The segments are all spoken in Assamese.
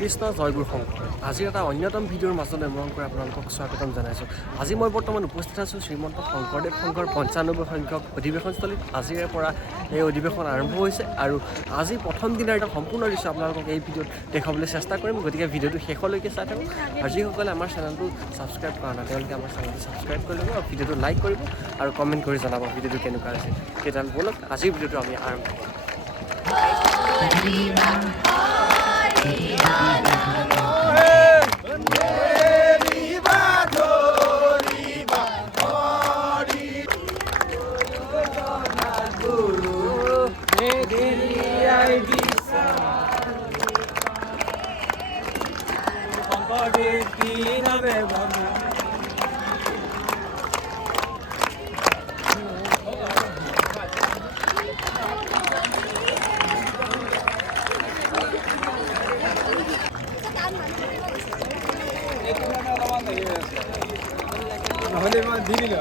কৃষ্ণ জয়গুৰু শংকৰ। আজিৰ এটা অন্যতম ভিডিঅ'ৰ মাজলৈ মৰম কৰি আপোনালোকক স্বাগতম জনাইছোঁ। আজি মই বৰ্তমান উপস্থিত আছোঁ শ্ৰীমন্ত শংকৰদেৱ সংঘৰ 95 সংখ্যক অধিৱেশনস্থলীত। আজিৰে পৰা এই অধিৱেশন আৰম্ভ হৈছে আৰু আজি প্ৰথম দিনাৰ এটা সম্পূৰ্ণ দৃশ্য আপোনালোকক এই ভিডিঅ'ত দেখাবলৈ চেষ্টা কৰিম। গতিকে ভিডিঅ'টো শেষলৈকে চাই থাকক। আৰু যিসকলে আমাৰ চেনেলটো ছাবস্ক্ৰাইব কৰা নাই তেওঁলোকে আমাৰ চেনেলটো ছাবস্ক্ৰাইব কৰি ল'ব আৰু ভিডিঅ'টো লাইক কৰিব আৰু কমেণ্ট কৰি জনাব ভিডিঅ'টো কেনেকুৱা হৈছে। তেতিয়াহ'লে ব'লক আজিৰ ভিডিঅ'টো আমি আৰম্ভ কৰোঁ। নহলে মই দি দিলো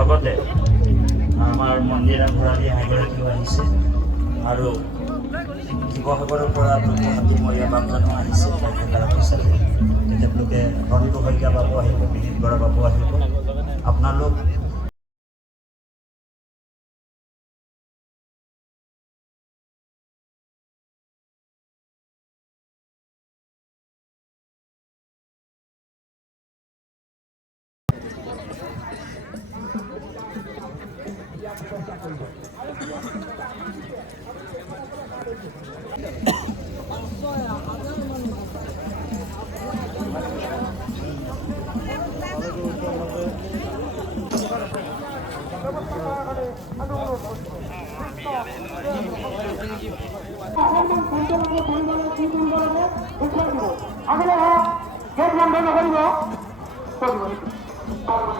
লগতে আমাৰ মন্দিৰা ভৰালী এগৰাকীও আহিছে আৰু শিৱসাগৰৰ পৰা গুৱাহাটীমৰীয়া বামজানো আহিছে তাৰ পিছতে তেখেতলোকে ধনীব শইকীয়া বাবু আহিব, বিনীত বৰা বাবু আহিব। আপোনালোক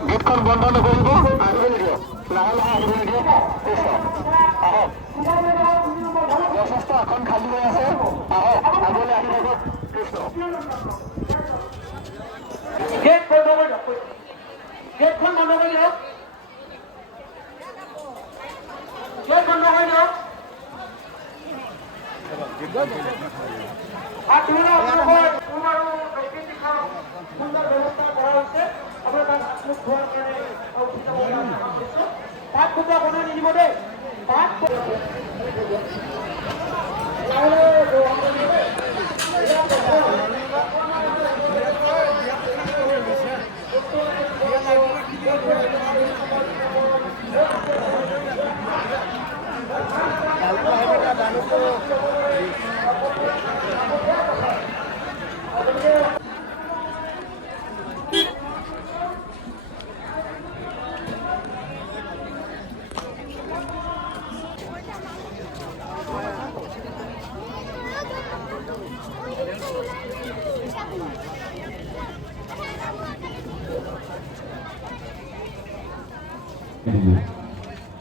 গেটখন বন্ধ নকৰিব, আহিবলৈ দিয়ক, লাহে লাহে আহিবলৈ দিয়ক। আহক, যথেষ্ট আসন খালী হৈ আছে, আহক আগলৈ আহি থাকক। গেট বন্ধ কৰি দিয়ক, গেটখন বন্ধ কৰি দিয়ক, গেট বন্ধ কৰি দিয়ক। সুন্দৰ ব্যৱস্থা কৰা হৈছে। আপোনাৰ তাত মুখ ধোৱাৰ কাৰণে তাত কোনোবা কোনো নিদিব দেই, তাত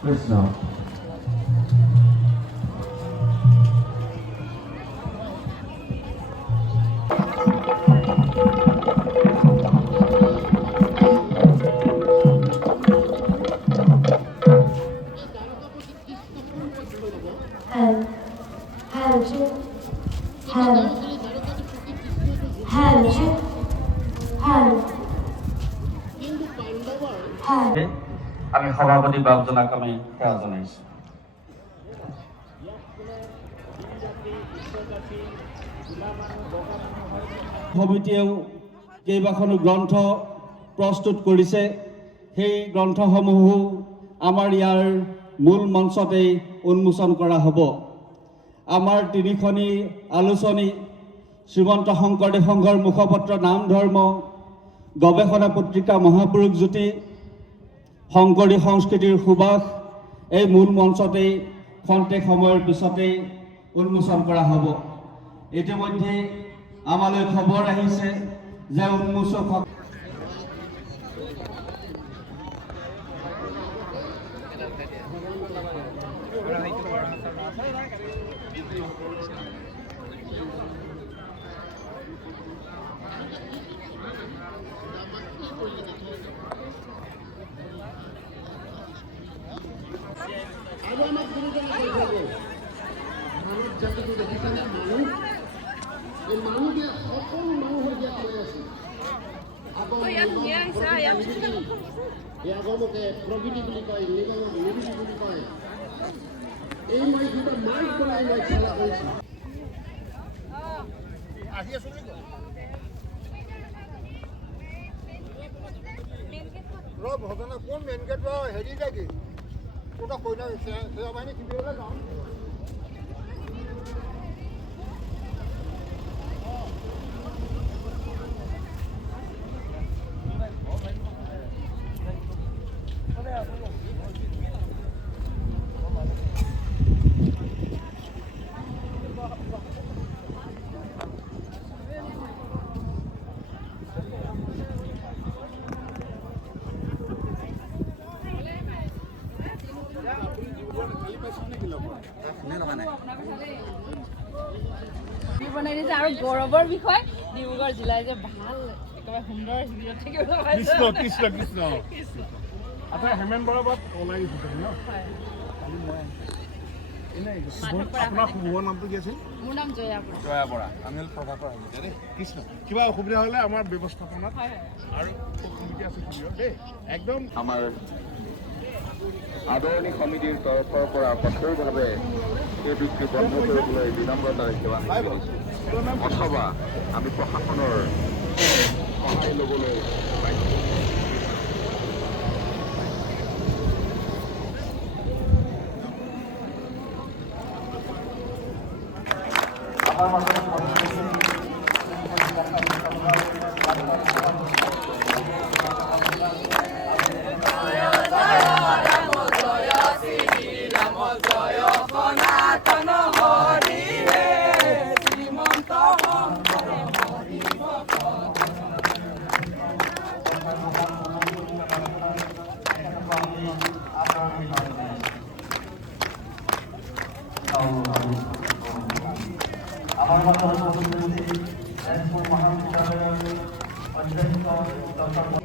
কৃষ্ণ আমি সভাপতি বাবুজনাক আমি সেৱা জনাইছোঁ। সমিতিয়েও কেইবাখনো গ্ৰন্থ প্ৰস্তুত কৰিছে। সেই গ্ৰন্থসমূহো আমাৰ ইয়াৰ মূল মঞ্চতেই উন্মোচন কৰা হ'ব। আমাৰ তিনিখনি আলোচনী শ্ৰীমন্ত শংকৰদেৱ সংঘৰ মুখপত্ৰ নাম ধৰ্ম, গৱেষণা পত্ৰিকা মহাপুৰুষ জ্যোতি, শংকৰী সংস্কৃতিৰ সুবাস এই মূল মঞ্চতেই খন্তেক সময়ৰ পিছতেই উন্মোচন কৰা হ'ব। ইতিমধ্যে আমালৈ খবৰ আহিছে যে উন্মোচক আগমকে প্ৰকৃতি বুলি কয়, নিবিতি বুলি কয়। এই মাইকটা মাইক বনাই মই খেলা কৰিছোঁ। ঘটনা কোন মেইন গেট হেৰি নেকি কোনটা কইনা সেৱা বাহিনী শিবিৰলৈ যাওঁ। বনাই দিছে আৰু গৌৰৱৰ বিষয় ডিব্ৰুগড় জিলাই যে ভাল একেবাৰে সুন্দৰ শিবিৰত থাকিব পাইছে। কৃষ্ণ কৃষ্ণ কৃষ্ণ। আচ্ছা হেমেন বৰাবত ওলাই গৈছে ন? আপোনাৰ শুভ নামটো কি আছিল? মোৰ নাম জয়া বৰা। জয়া বৰা। আমি হ'ল প্ৰভাকৰ হাজৰিকা দেই। কৃষ্ণ। কিবা অসুবিধা হ'লে আমাৰ ব্যৱস্থাপনাত হয় হয় আৰু সমিতি আছে খুলিও দেই। একদম আমাৰ আদৰণি সমিতিৰ তৰফৰ পৰা কঠোৰভাৱে এই বিক্ৰী বন্ধ কৰিবলৈ বিনম্ৰতাৰে সেৱা কৰিছোঁ অথবা আমি প্ৰশাসনৰ সহায় ল'বলৈ বাধ্য। আমাৰ মহাবিদ্যালয়ৰ অধ্যক্ষ ডক্টৰ